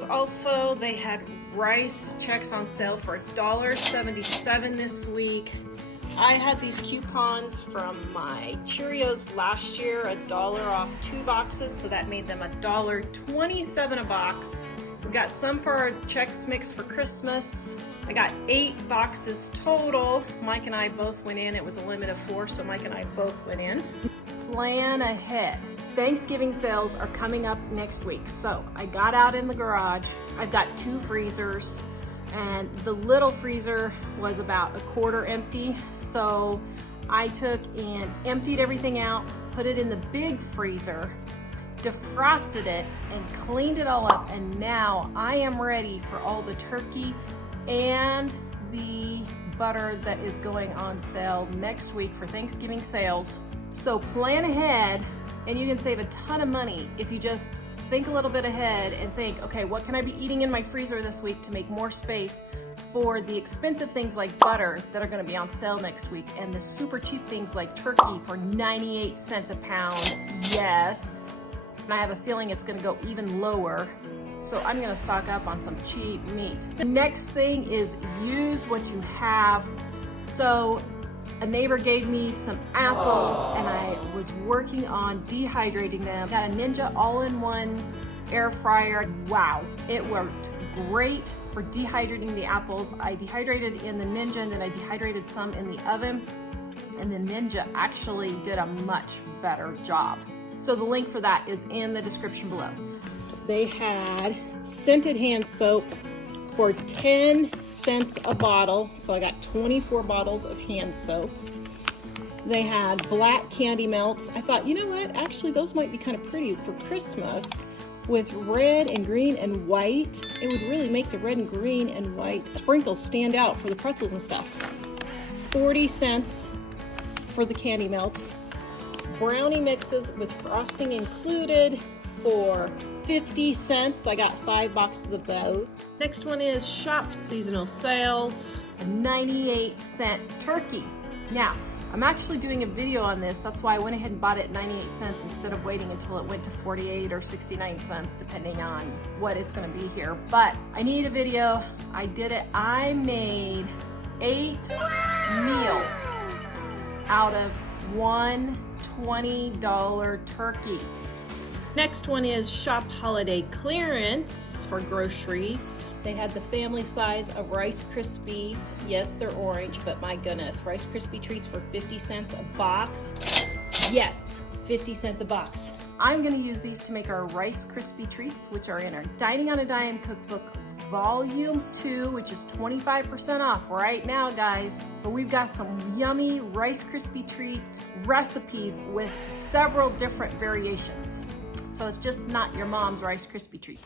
Cheerios also, they had rice checks on sale for $1.77 this week. I had these coupons from my Cheerios last year, $1 off 2 boxes, so that made them $1.27 a box. We got some for our Chex Mix for Christmas. I got 8 boxes total. Mike and I both went in. It was a limit of 4, so Mike and I both went in. Plan ahead. Thanksgiving sales are coming up next week, so I got out in the garage. I've got 2 freezers, and the little freezer was about a quarter empty, so I took and emptied everything out, put it in the big freezer, defrosted it, and cleaned it all up, and now I am ready for all the turkey and the butter that is going on sale next week for Thanksgiving sales. So plan ahead, and you can save a ton of money if you just think a little bit ahead and think, okay, what can I be eating in my freezer this week to make more space for the expensive things like butter that are gonna be on sale next week, and the super cheap things like turkey for 98 cents a pound, yes. And I have a feeling it's gonna go even lower, so I'm gonna stock up on some cheap meat. The next thing is use what you have. So a neighbor gave me some apples, and I was working on dehydrating them. Got a Ninja all-in-one air fryer. Wow, it worked great for dehydrating the apples. I dehydrated in the Ninja, and then I dehydrated some in the oven, and the Ninja actually did a much better job. So the link for that is in the description below. They had scented hand soap for 10 cents a bottle, so I got 24 bottles of hand soap. They had black candy melts. I thought, you know what, actually those might be kind of pretty for Christmas with red and green and white. It would really make the red and green and white sprinkles stand out for the pretzels and stuff. 40 cents for the candy melts. Brownie mixes with frosting included for 50 cents. I got 5 boxes of those. Next one is Shop Seasonal Sales, a 98-cent turkey. Now, I'm actually doing a video on this. That's why I went ahead and bought it at 98 cents instead of waiting until it went to 48 or 69 cents, depending on what it's gonna be here. But I need a video. I did it. I made 8 meals out of one $20 turkey. Next one is Shop Holiday Clearance for groceries. They had the family size of Rice Krispies. Yes, they're orange, but my goodness, Rice Krispie treats for 50 cents a box. Yes, 50 cents a box. I'm gonna use these to make our Rice Krispie treats, which are in our Dining on a Dime Cookbook Volume 2, which is 25% off right now, guys. But we've got some yummy Rice Krispie treats recipes with several different variations. So it's just not your mom's Rice Krispie treat.